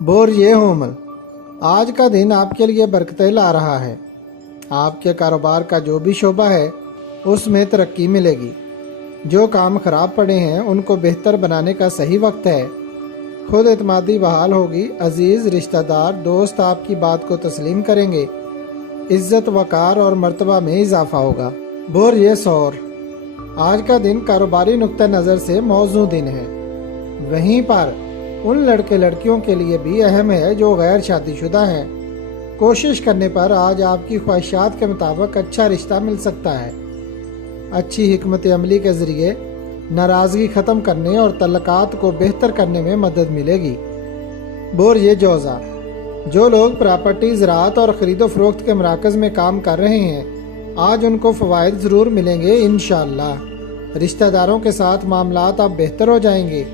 Bore ये होमल, आज का दिन आपके लिए बरकतें ला रहा है। आपके कारोबार का जो भी शोबा है उसमें तरक्की मिलेगी। जो काम खराब पड़े हैं उनको बेहतर बनाने का सही वक्त है। खुद एतमादी बहाल होगी। अजीज़ रिश्तेदार दोस्त आपकी बात को तस्लीम करेंगे। इज्जत वकार और मर्तबा में इजाफा होगा। बोर ये सौर, आज का दिन कारोबारी नुक्ता नज़र से मौजू दिन है। वहीं पर उन लड़के लड़कियों के लिए भी अहम है जो गैर शादीशुदा हैं। कोशिश करने पर आज आपकी ख्वाहिशात के मुताबिक अच्छा रिश्ता मिल सकता है। अच्छी हिकमत अमली के ज़रिए नाराज़गी ख़त्म करने और तल्लकात को बेहतर करने में मदद मिलेगी। बोर ये जोज़ा, जो लोग प्रॉपर्टी ज़राअत और ख़रीदो फ़रोख्त के मराकज़ में काम कर रहे हैं आज उनको फ़वाइद ज़रूर मिलेंगे इंशाअल्लाह। रिश्तेदारों के साथ मामलात अब बेहतर हो जाएंगे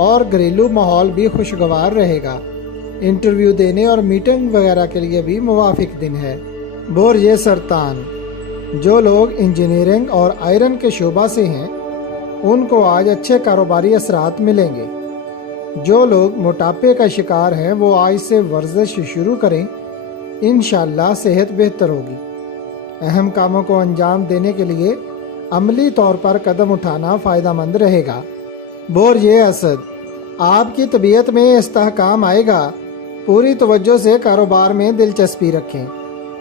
और घरेलू माहौल भी खुशगवार रहेगा। इंटरव्यू देने और मीटिंग वगैरह के लिए भी मुवाफिक दिन है। बोर ये सरतान, जो लोग इंजीनियरिंग और आयरन के शोबा से हैं उनको आज अच्छे कारोबारी असरात मिलेंगे। जो लोग मोटापे का शिकार हैं वो आज से वर्जिश शुरू करें, इंशाअल्लाह सेहत बेहतर होगी। अहम कामों को अंजाम देने के लिए अमली तौर पर कदम उठाना फ़ायदेमंद रहेगा। बोर ये असद, आपकी तबीयत में इस्तेहकाम आएगा। पूरी तवज्जो से कारोबार में दिलचस्पी रखें।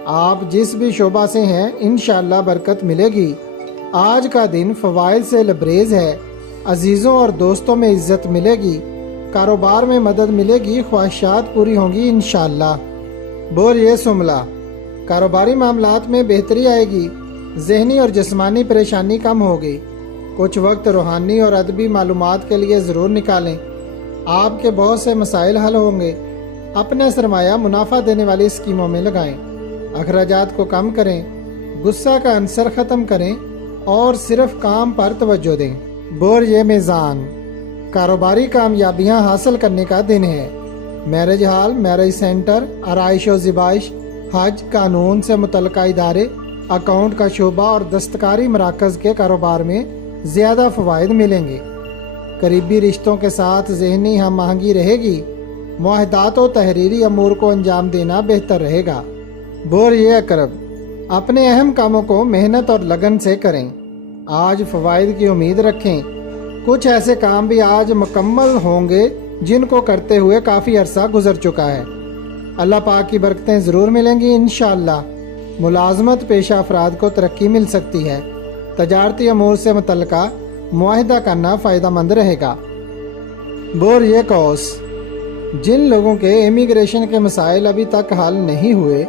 आप जिस भी शोबा से हैं इंशाअल्लाह बरकत मिलेगी। आज का दिन फ़वाइद से लबरेज है। अजीज़ों और दोस्तों में इज्जत मिलेगी। कारोबार में मदद मिलेगी। ख्वाहिशात पूरी होंगी इंशाअल्लाह। बोर ये सुमला, कारोबारी मामलात में बेहतरी आएगी। ज़हनी और जिस्मानी परेशानी कम होगी। कुछ वक्त रूहानी और अदबी मालूमात के लिए ज़रूर निकालें। आपके बहुत से मसाइल हल होंगे। अपना सरमाया मुनाफा देने वाली स्कीमों में लगाएं। अखराजात को कम करें। गुस्सा का अंसर ख़त्म करें और सिर्फ काम पर तवज्जो दें। बोर ये मीज़ान, कारोबारी कामयाबियां हासिल करने का दिन है। मैरिज हॉल, मैरिज सेंटर, आराइश व ज़िबाइश, हज, कानून से मुतल्लिक़ा इदारे, अकाउंट का शोबा और दस्तकारी मराकज़ के कारोबार में ज़्यादा फ़वाइद मिलेंगे। करीबी रिश्तों के साथ ज़हनी हम आहंगी रहेगी। मुआहदात और तहरीरी अमूर को अंजाम देना बेहतर रहेगा। बोर ये अकरब, अपने अहम कामों को मेहनत और लगन से करें। आज फ़वाइद की उम्मीद रखें। कुछ ऐसे काम भी आज मुकम्मल होंगे जिनको करते हुए काफ़ी अरसा गुजर चुका है। अल्लाह पाक की बरकतें ज़रूर मिलेंगी इंशाअल्लाह। मुलाजमत पेशा अफराद को तरक्की मिल सकती है। तजारती अमूर से मुतल्लिका मुआहिदा करना फ़ायदेमंद रहेगा। बोर ये कौस, जिन लोगों के इमिग्रेशन के मसाइल अभी तक हल नहीं हुए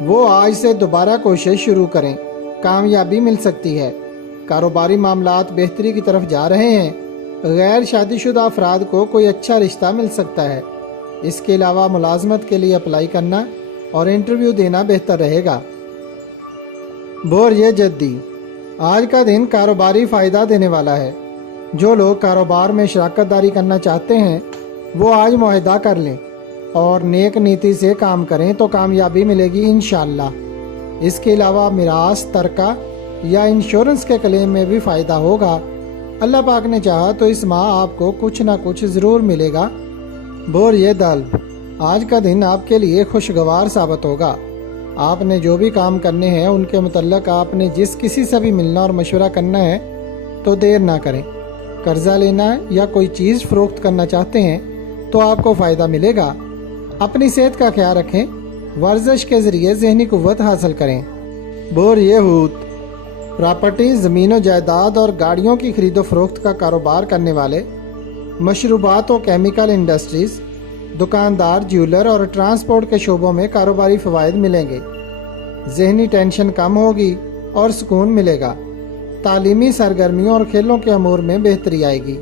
वो आज से दोबारा कोशिश शुरू करें। कामयाबी मिल सकती है। कारोबारी मामलात बेहतरी की तरफ जा रहे हैं। गैर शादीशुदा अफराद को कोई अच्छा रिश्ता मिल सकता है। इसके अलावा मुलाजमत के लिए अप्लाई करना और इंटरव्यू देना बेहतर रहेगा। बोर ये जद्दी, आज का दिन कारोबारी फ़ायदा देने वाला है। जो लोग कारोबार में शराकत दारी करना चाहते हैं वो आज मुआहिदा कर लें और नेक नीति से काम करें तो कामयाबी मिलेगी इंशाअल्लाह। इसके अलावा मिरास, तरका या इंश्योरेंस के क्लेम में भी फ़ायदा होगा। अल्लाह पाक ने चाहा तो इस माह आपको कुछ ना कुछ ज़रूर मिलेगा। बोर ये दल्ब, आज का दिन आपके लिए खुशगवार साबित होगा। आपने जो भी काम करने हैं उनके मुतल्लिक़ आपने जिस किसी से भी मिलना और मशवरा करना है तो देर ना करें। कर्जा लेना या कोई चीज़ फ़रोख्त करना चाहते हैं तो आपको फ़ायदा मिलेगा। अपनी सेहत का ख्याल रखें। वर्जिश के ज़रिए ज़हनी कुव्वत हासिल करें। बोर ये हूत, प्रॉपर्टी, ज़मीन व जायदाद और गाड़ियों की खरीदो फरोख्त का कारोबार करने वाले, मशरूबात और केमिकल इंडस्ट्रीज़, दुकानदार, ज्वेलर और ट्रांसपोर्ट के शोबों में कारोबारी फ़वाइद मिलेंगे। ज़हनी टेंशन कम होगी और सुकून मिलेगा। तालीमी सरगर्मियों और खेलों के अमूर में बेहतरी आएगी।